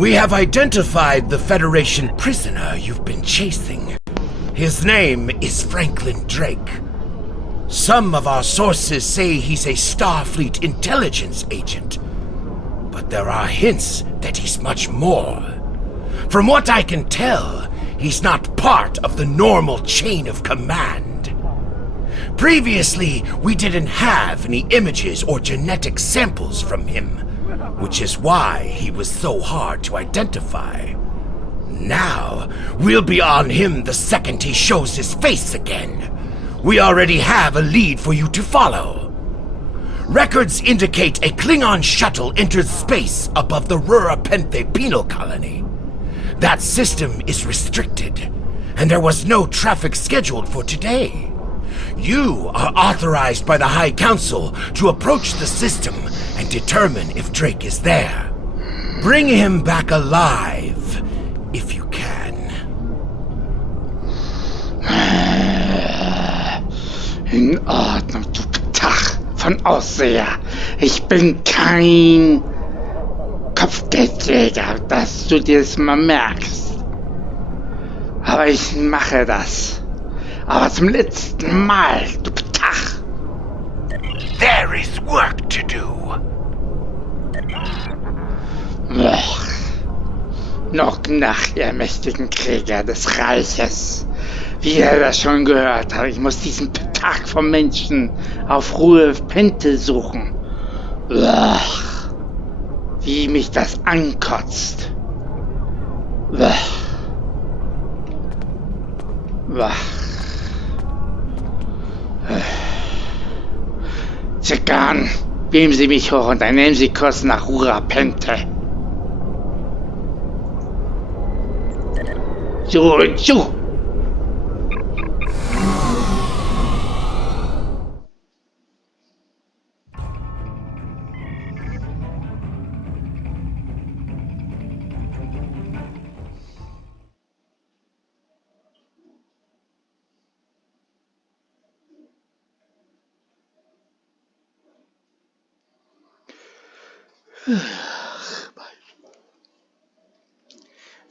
We have identified the Federation prisoner you've been chasing. His name is Franklin Drake. Some of our sources say he's a Starfleet intelligence agent, but there are hints that he's much more. From what I can tell, he's not part of the normal chain of command. Previously, we didn't have any images or genetic samples from him, which is why he was so hard to identify. Now, we'll be on him the second he shows his face again. We already have a lead for you to follow. Records indicate a Klingon shuttle entered space above the Rura-Penthe penal colony. That system is restricted, and there was no traffic scheduled for today. You are authorized by the High Council to approach the system and determine if Drake is there. Bring him back alive, if you can. In Ordnung, du Tag von Ausseher. Ich bin kein Kopfgeldjäger, dass du dir das mal merkst. Aber ich mache das. Aber zum letzten Mal, du Tag. There is work to do. Noch nach, ihr mächtigen Krieger des Reiches. Wie ihr das schon gehört habt, ich muss diesen Tag vom Menschen auf Rura-Penthe suchen. Wie mich das ankotzt. Zekan, beamen Sie mich hoch und dann nehmen Sie Kurs nach Rura-Penthe. So.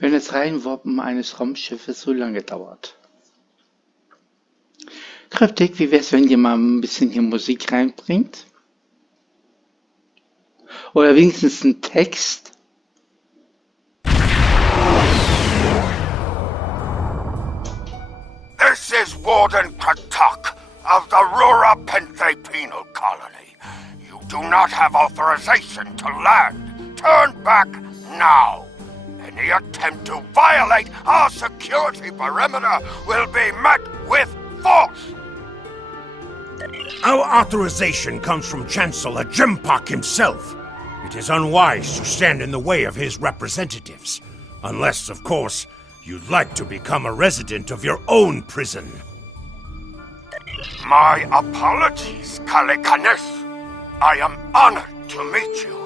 Wenn das Reinwoppen eines Raumschiffes so lange dauert. Kryptik, wie wär's, wenn ihr mal ein bisschen hier Musik reinbringt? Oder wenigstens einen Text? This is Warden Katak of the Rura-Penthe penal colony. You do not have authorization to land. Turn back now. Any attempt to violate our security perimeter will be met with force. Our authorization comes from Chancellor Jempak himself. It is unwise to stand in the way of his representatives. Unless, of course, you'd like to become a resident of your own prison. My apologies, Kalekanes. I am honored to meet you.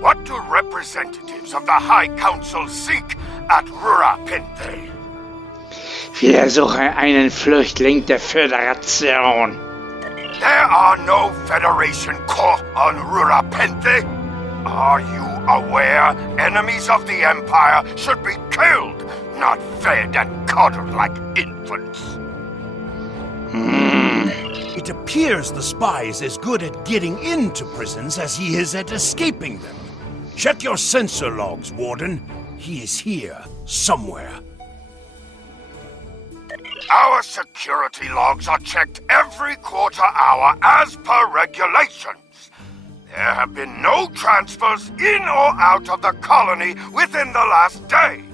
What do representatives of the High Council seek at Rura-Penthe? Wir suchen einen Flüchtling der Föderation. There are no Federation corps on Rura-Penthe. Are you aware enemies of the Empire should be killed, not fed and coddled like infants? It appears the spy is as good at getting into prisons as he is at escaping them. Check your sensor logs, Warden. He is here, somewhere. Our security logs are checked every quarter hour as per regulations. There have been no transfers in or out of the colony within the last day.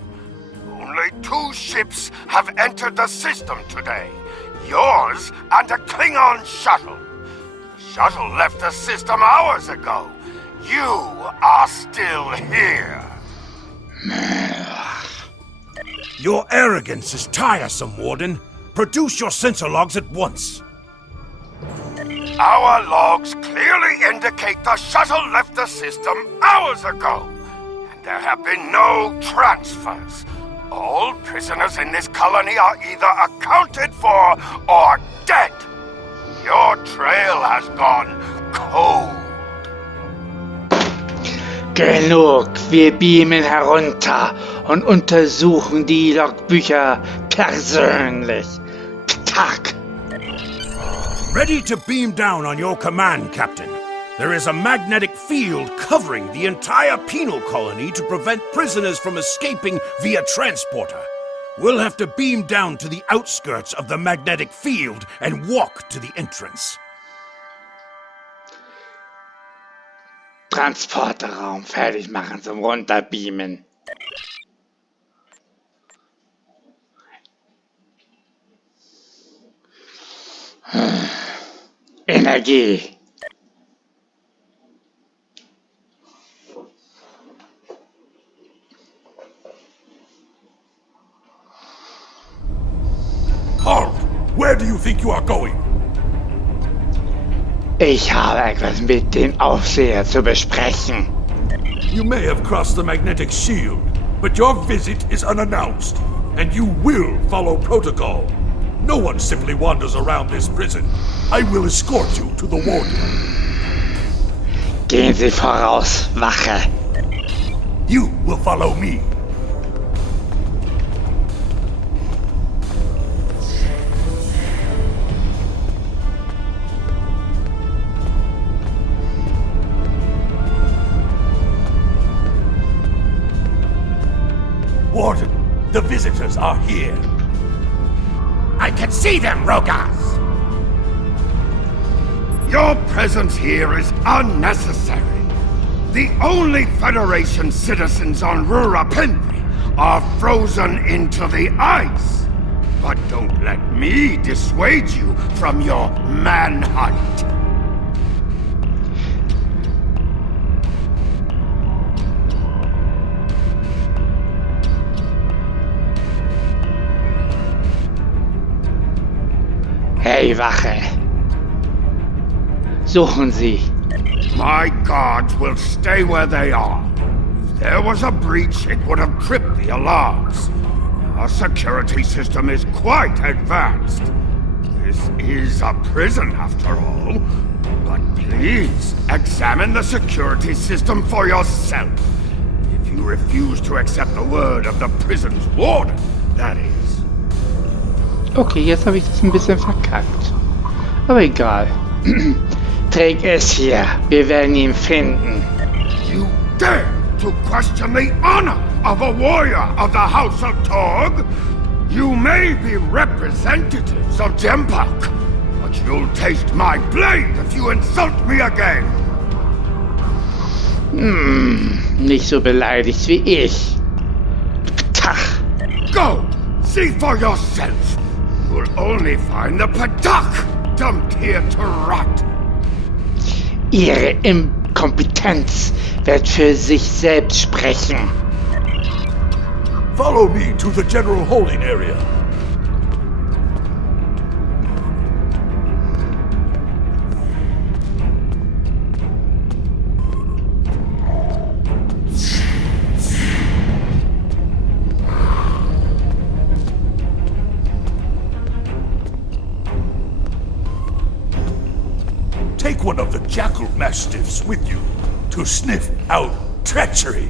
Only 2 ships have entered the system today. Yours and a Klingon shuttle. The shuttle left the system hours ago. You are still here. Your arrogance is tiresome, Warden. Produce your sensor logs at once. Our logs clearly indicate the shuttle left the system hours ago. And there have been no transfers. All prisoners in this colony are either accounted for or dead. Your trail has gone cold. Genug, wir beamen herunter und untersuchen die Logbücher persönlich. Ptak! Ready to beam down on your command, Captain. There is a magnetic field covering the entire penal colony to prevent prisoners from escaping via transporter. We'll have to beam down to the outskirts of the magnetic field and walk to the entrance. Transporterraum fertig machen zum Runterbeamen. Energie. Halt! Where do you think you are going? Ich habe etwas mit dem Aufseher zu besprechen. You may have crossed the magnetic shield, but your visit is unannounced, and you will follow protocol. No one simply wanders around this prison. I will escort you to the warden. Gehen Sie voraus, Wache. You will follow me. Warden, the visitors are here. I can see them, Rogas! Your presence here is unnecessary. The only Federation citizens on Rurapentri are frozen into the ice. But don't let me dissuade you from your manhunt. Hey, Wache. Suchen Sie. My guards will stay where they are. If there was a breach, it would have tripped the alarms. Our security system is quite advanced. This is a prison, after all. But please, examine the security system for yourself. If you refuse to accept the word of the prison's warden, that is. Okay, jetzt habe ich das ein bisschen verkackt. Aber egal. Träg es hier. Wir werden ihn finden. You dare to question the honor of a warrior of the House of Torg? You may be representatives of Jempak, but you'll taste my blade if you insult me again. Nicht so beleidigt wie ich. Ptach. Go! See for yourself! You'll only find the Patak dumped here to rot. Ihre Inkompetenz wird für sich selbst sprechen. Follow me to the general holding area. Take one of the jackal mastiffs with you to sniff out treachery.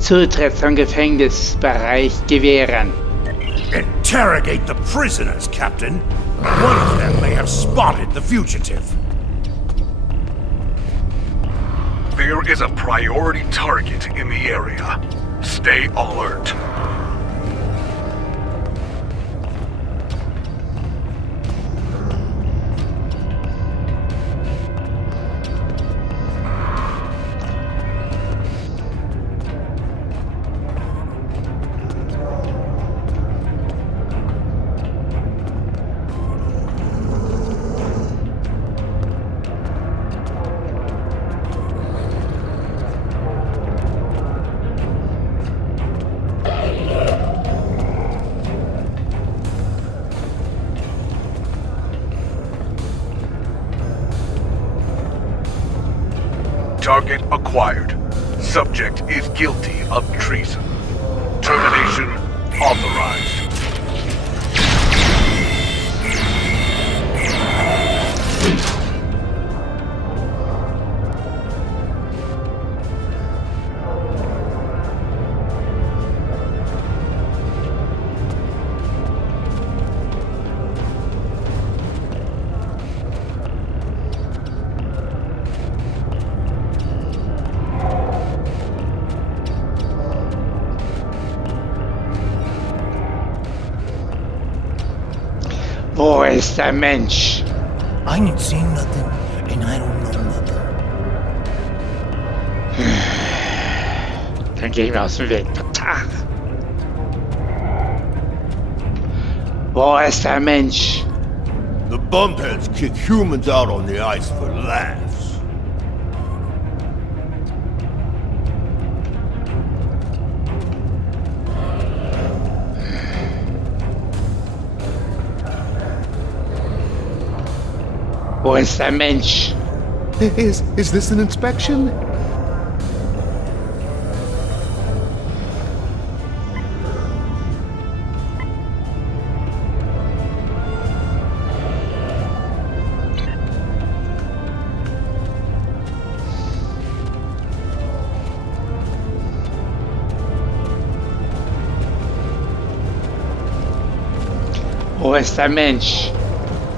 Zutritt zum Gefängnisbereich gewähren. Interrogate the prisoners, Captain. One of them may have spotted the fugitive. There is a priority target in the area. Stay alert. Target acquired. Subject is guilty of treason. Termination authorized. Wo ist der Mensch? I ain't seen nothing, and I don't know nothing. Dann gehen wir aus dem Weg. Tag. Wo ist der Mensch? The bumpheads kick humans out on the ice for laughs. Wo ist der Mensch? Is this an inspection? Wo ist der Mensch?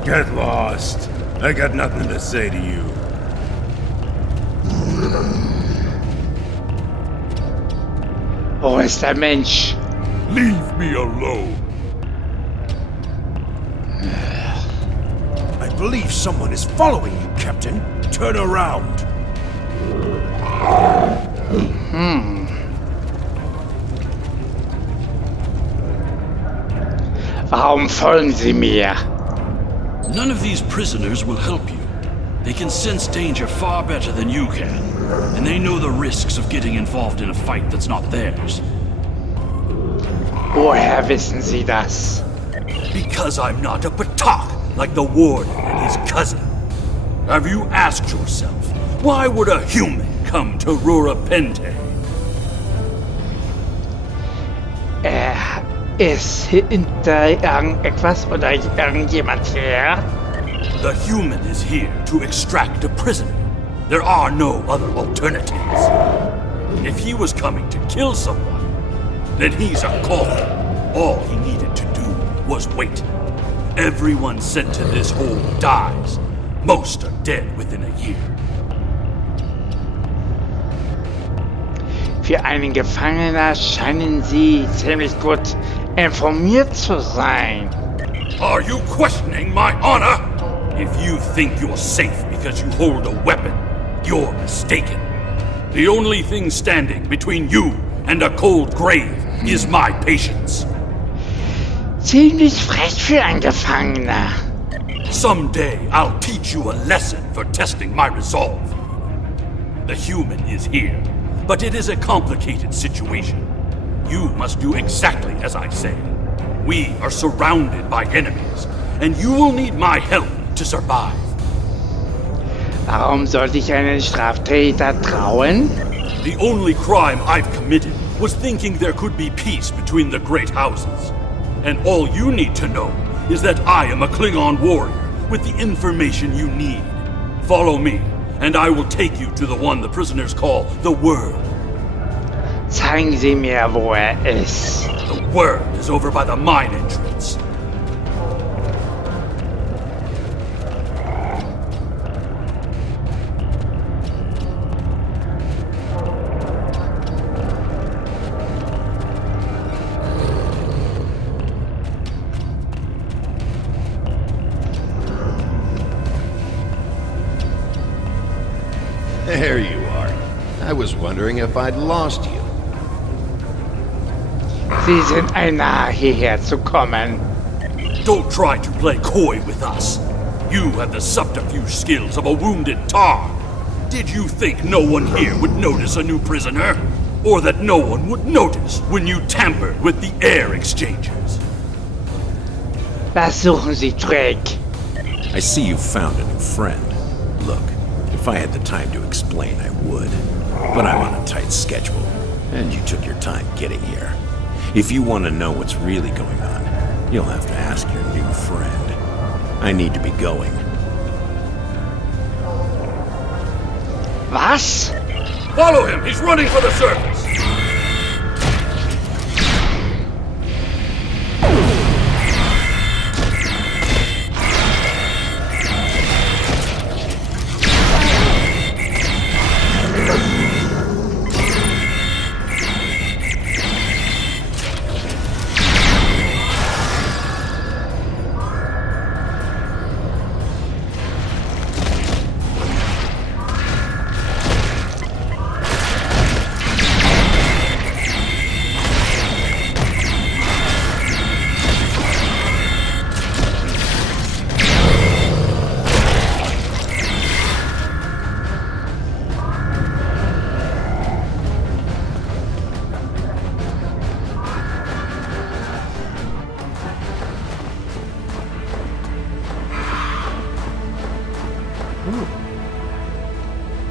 Get lost. I got nothing to say to you. Wo ist der Mensch? Leave me alone. I believe someone is following you, Captain. Turn around. Warum folgen Sie mir? None of these prisoners will help you. They can sense danger far better than you can, and they know the risks of getting involved in a fight that's not theirs. Woher wissen Sie das? Because I'm not a Patak like the warden and his cousin. Have you asked yourself, why would a human come to Rurapente? Ist hinter irgendetwas oder irgendjemand her? The human is here to extract a prisoner. There are no other alternatives. If he was coming to kill someone, then he's a call. All he needed to do was wait. Everyone sent to this hole dies. Most are dead within a year. Für einen Gefangener scheinen Sie ziemlich gut informiert zu sein. Are you questioning my honor? If you think you're safe because you hold a weapon, you're mistaken. The only thing standing between you and a cold grave is my patience. Ziemlich frech für einen Gefangener. Someday I'll teach you a lesson for testing my resolve. The human is here, but it is a complicated situation. You must do exactly as I say. We are surrounded by enemies, and you will need my help to survive. Warum sollte ich einen Straftäter trauen? The only crime I've committed was thinking there could be peace between the great houses. And all you need to know is that I am a Klingon warrior with the information you need. Follow me, and I will take you to the one the prisoners call the Word. Zeigen Sie mir, wo ist. The Word is over by the mine entrance. There you are. I was wondering if I'd lost you. Sie sind ein Narr, hierher zu kommen. Don't try to play coy with us. You have the subterfuge skills of a wounded tar. Did you think no one here would notice a new prisoner? Or that no one would notice when you tampered with the air exchangers? Was suchen Sie, Drake? I see you found a new friend. Look, If I had the time to explain, I would. But I'm on a tight schedule, and you took your time getting here. If you want to know what's really going on, you'll have to ask your new friend. I need to be going. Was? Follow him! He's running for the surface!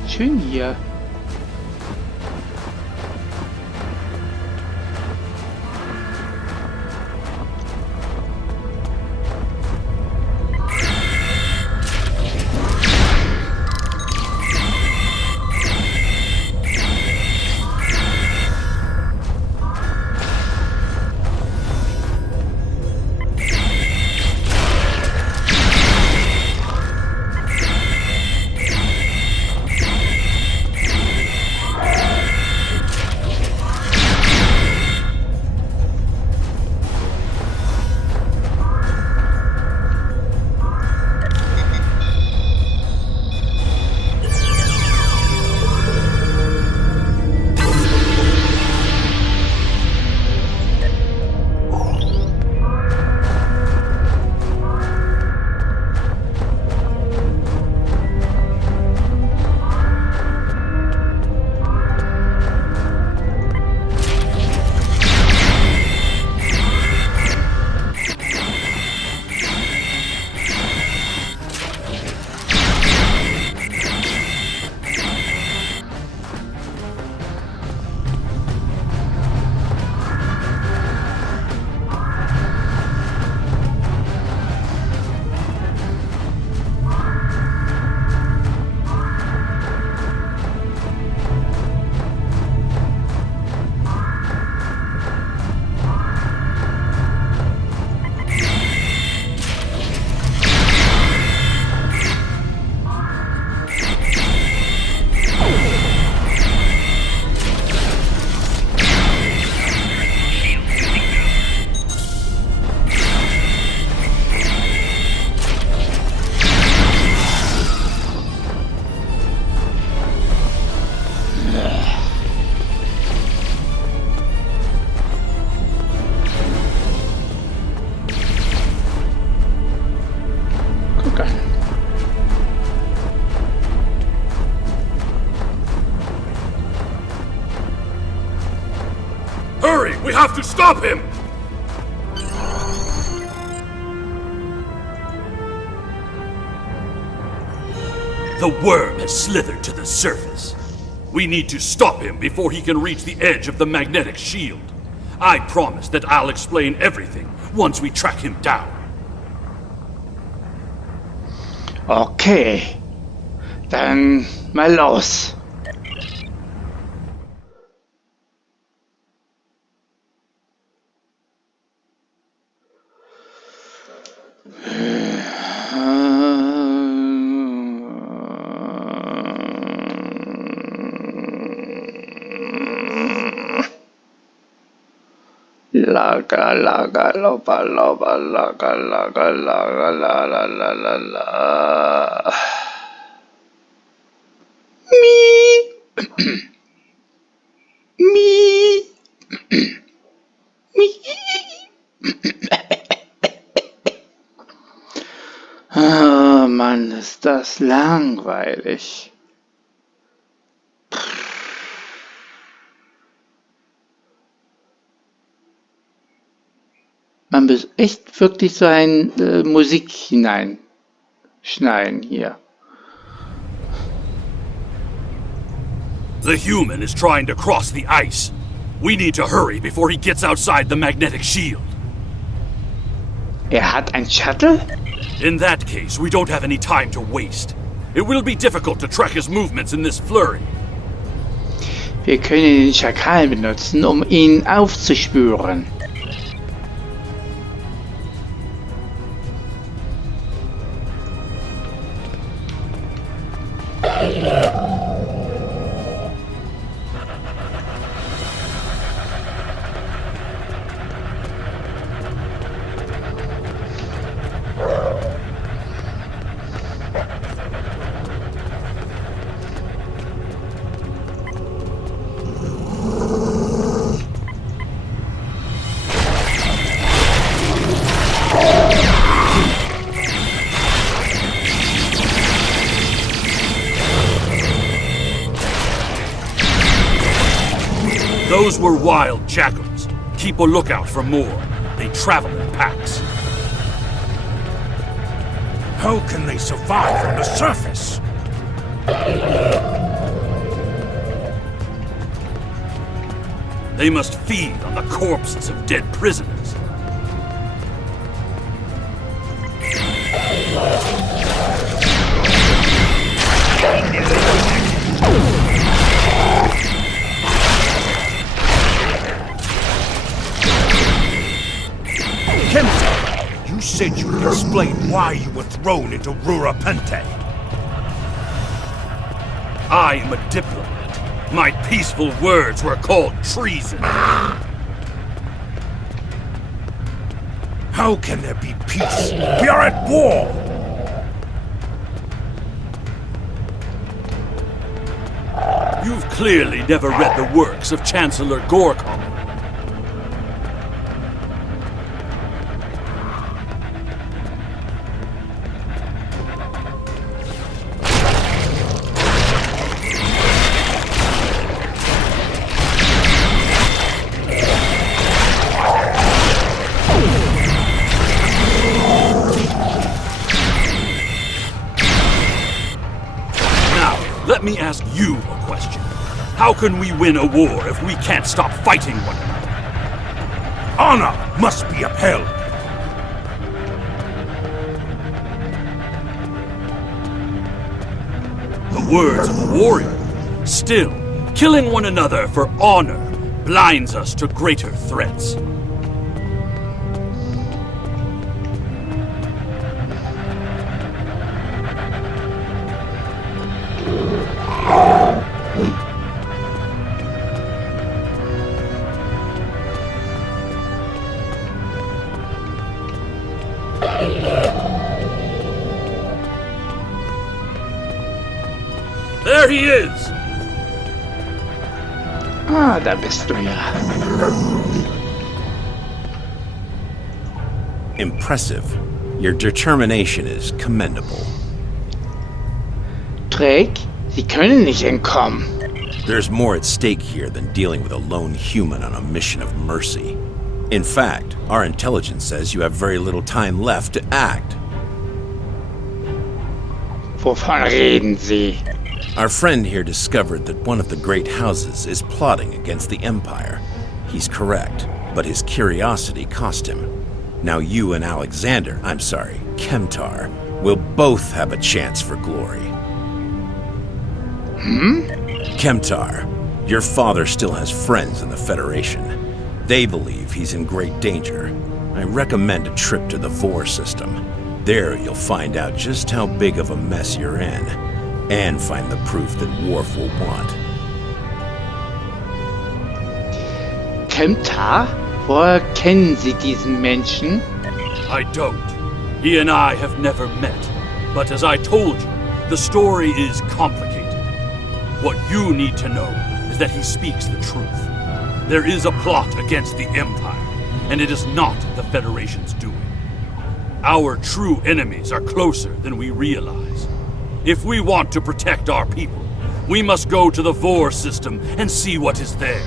Schön hier. Hurry! We have to stop him! The worm has slithered to the surface. We need to stop him before he can reach the edge of the magnetic shield. I promise that I'll explain everything once we track him down. Okay. Dann mal los. Laga, laga, loba, loba, laga, laga, laga, la, la, la, la, la. Me. Me. Me. Oh Mann, ist das langweilig. Man muss echt wirklich so ein Musik hineinschneiden hier. The human is trying to cross the ice. We need to hurry before he gets outside the magnetic shield. Hat ein Shuttle? In that case, we don't have any time to waste. It will be difficult to track his movements in this flurry. Wir können den Schakal benutzen, um ihn aufzuspüren. Those were wild jackals. Keep a lookout for more. They travel in packs. How can they survive on the surface? They must feed on the corpses of dead prisoners. Kemta, you said you'd explain why you were thrown into Rurapente. I am a diplomat. My peaceful words were called treason. How can there be peace? We are at war! You've clearly never read the works of Chancellor Gorkon. Let me ask you a question. How can we win a war if we can't stop fighting one another? Honor must be upheld. The words of a warrior. Still, killing one another for honor blinds us to greater threats. There he is! Ah, da bist du ja. Impressive. Your determination is commendable. Drake, Sie können nicht entkommen. There's more at stake here than dealing with a lone human on a mission of mercy. In fact, our intelligence says you have very little time left to act. Wovon reden Sie? Our friend here discovered that one of the great houses is plotting against the Empire. He's correct, but his curiosity cost him. Now you and Kemtar, will both have a chance for glory. Kemtar, your father still has friends in the Federation. They believe he's in great danger. I recommend a trip to the Vor system. There you'll find out just how big of a mess you're in, and find the proof that Worf will want. Kemtar? Woher kennen Sie diesen Menschen? I don't. He and I have never met. But as I told you, the story is complicated. What you need to know is that he speaks the truth. There is a plot against the Empire, and it is not the Federation's doing. Our true enemies are closer than we realize. If we want to protect our people, we must go to the Vor system and see what is there.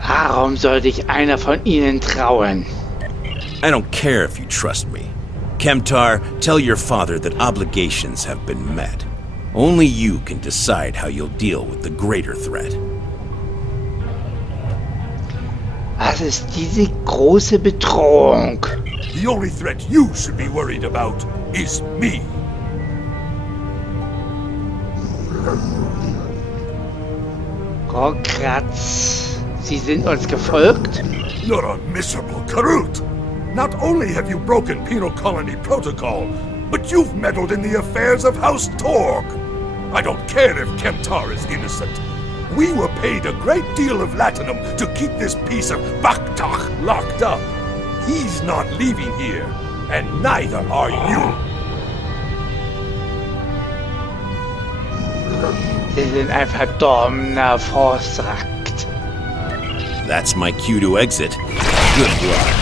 Warum sollte ich einer von Ihnen trauen? I don't care if you trust me. Kemtar, tell your father that obligations have been met. Only you can decide how you'll deal with the greater threat. Was ist diese große Bedrohung? The only threat you should be worried about is me. Gokratz, Sie sind uns gefolgt? You're a miserable Karut! Not only have you broken penal colony protocol, but you've meddled in the affairs of House Torg. I don't care if Kemtar is innocent. We were paid a great deal of latinum to keep this piece of Baktach locked up. He's not leaving here, and neither are you. Sie sind ein verdommener Forstrakt. That's my cue to exit. Good luck.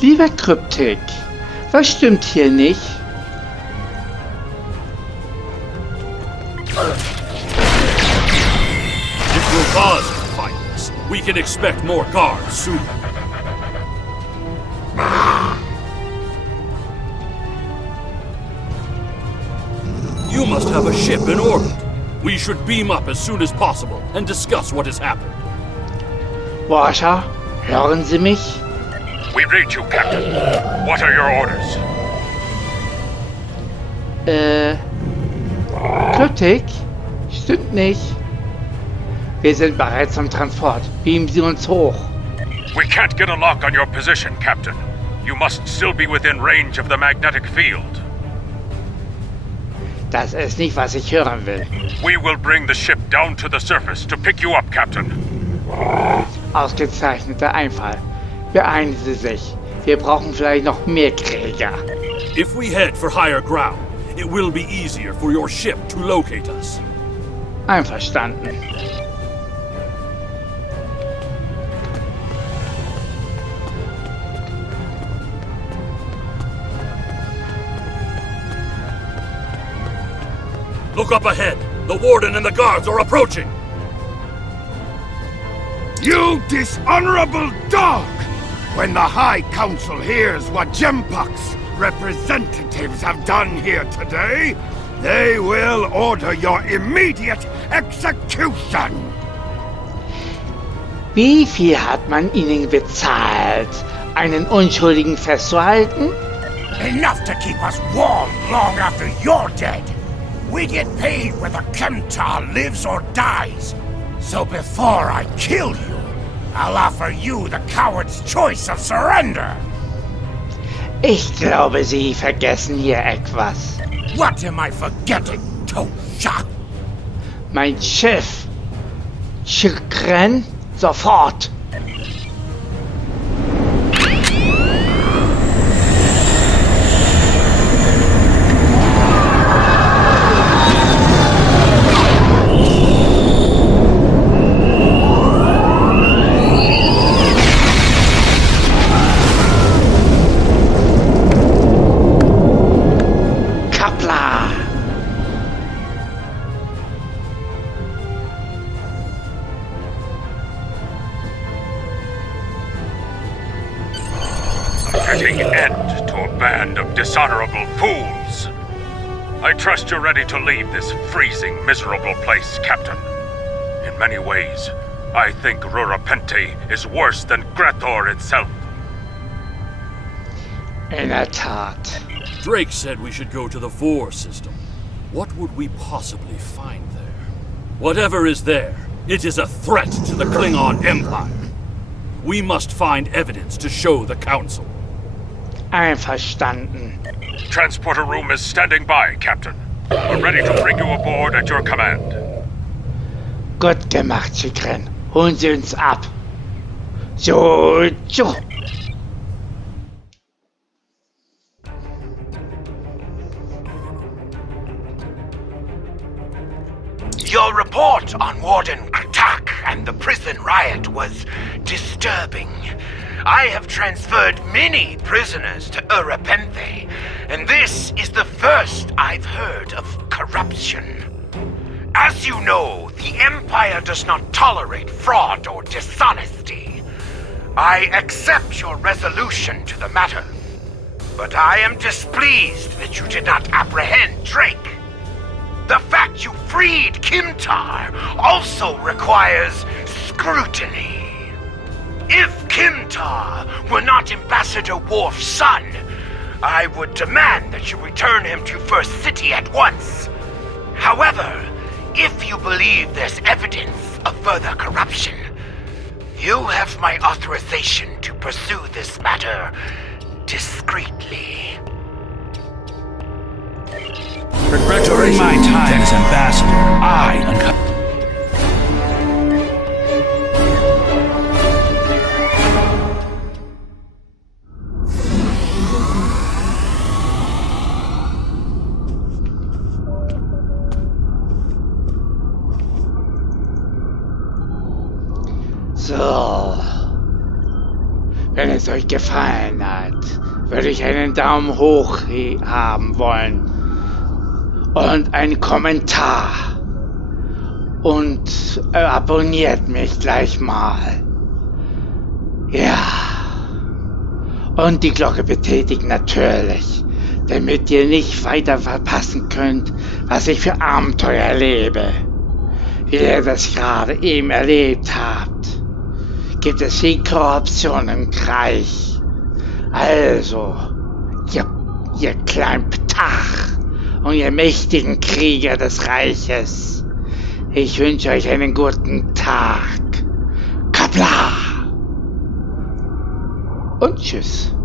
Lieber Kryptik, was stimmt hier nicht? It will cause fights. We can expect more guards soon. You must have a ship in orbit. We should beam up as soon as possible and discuss what has happened. Washer, hören Sie mich? We read you, Captain. What are your orders? Kryptik? Stimmt nicht. Wir sind bereit zum Transport. Beamen Sie uns hoch. We can't get a lock on your position, Captain. You must still be within range of the magnetic field. Das ist nicht, was ich hören will. We will bring the ship down to the surface to pick you up, Captain. Ausgezeichneter Einfall. Beeilen Sie sich. Wir brauchen vielleicht noch mehr Krieger. If we head for higher ground, it will be easier for your ship to locate us. Einverstanden. Look up ahead. The warden and the guards are approaching. You dishonorable dog! When the High Council hears what Gempak's representatives have done here today, they will order your immediate execution! Wie viel hat man Ihnen bezahlt, einen Unschuldigen festzuhalten? Enough to keep us warm long after you're dead. We get paid whether Kemtar lives or dies. So before I kill you, I'll offer you the coward's choice of surrender. Ich glaube, Sie vergessen hier etwas. What am I forgetting, Tosha? Mein Schiff. Chikren, sofort. fitting end to a band of dishonorable fools. I trust you're ready to leave this freezing, miserable place, Captain. In many ways, I think Rurapente is worse than Grathor itself. In der Tat. Drake said we should go to the Vor system. What would we possibly find there? Whatever is there, it is a threat to the Klingon Empire. We must find evidence to show the Council. Einverstanden. Transporter room is standing by, Captain. We're ready to bring you aboard at your command. Gut gemacht, Chikrin. Holen Sie uns ab. So. Your report on Warden Kratak and the prison riot was disturbing. I have transferred many prisoners to Urapenthe, and this is the first I've heard of corruption. As you know, the Empire does not tolerate fraud or dishonesty. I accept your resolution to the matter, but I am displeased that you did not apprehend Drake. The fact you freed Kimtar also requires scrutiny. If Kimtar were not Ambassador Worf's son, I would demand that you return him to First City at once. However, if you believe there's evidence of further corruption, you have my authorization to pursue this matter discreetly. During my time as ambassador, I uncovered... So. Wenn es euch gefallen hat, würde ich einen Daumen hoch haben wollen. Und einen Kommentar. Und abonniert mich gleich mal. Ja. Und die Glocke betätigt natürlich, damit ihr nicht weiter verpassen könnt, was ich für Abenteuer erlebe. Wie ihr das gerade eben erlebt habt, gibt es viel Korruption im Reich. Also, ihr kleinen Ptach und ihr mächtigen Krieger des Reiches, ich wünsche euch einen guten Tag. Kapla! Und tschüss.